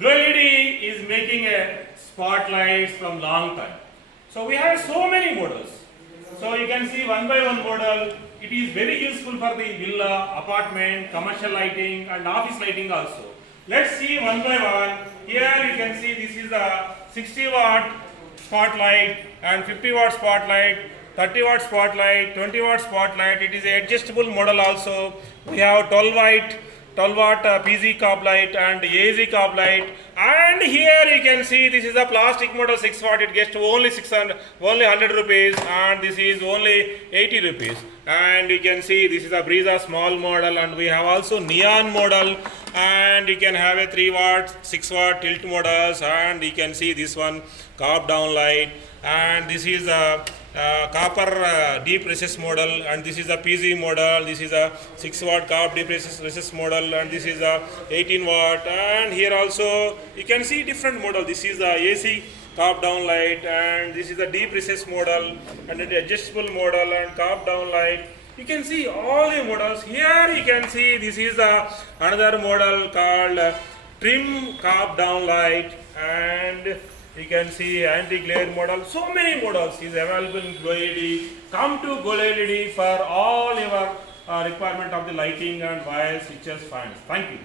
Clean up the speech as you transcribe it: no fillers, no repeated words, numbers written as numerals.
GLO LED is making a spotlights from long time. So we have so many models. So you can see one by one model. It is very useful for the villa, apartment, commercial lighting and office lighting also. Let's see one by one. Here you can see this is a 60 watt spotlight and 50 watt spotlight, 30 watt spotlight, 20 watt spotlight. It is an adjustable model also. We have 12 watt PZ cob light and AZ cob light, and here you can see this is a plastic model 6 watt. It gets to only 100 rupees, and this is only 80 rupees. And you can see this is a Breeza small model, and we have also neon model, and you can have a 3 watt 6 watt tilt models, and you can see this one cob down light, and this is a copper deep recess model, and this is a PZ model. This is a 6 watt cob deep recess model, and this is a 18 watt. And here also you can see different model. This is the AC cob down light, and this is the deep recess model, and the adjustable model and cob down light. You can see all the models. Here you can see this is another model called trim cob down light, and you can see anti-glare model. So many models is available in GLO LED. Come to GLO LED for all your requirement of the lighting and wires, switches, fans. Thank you.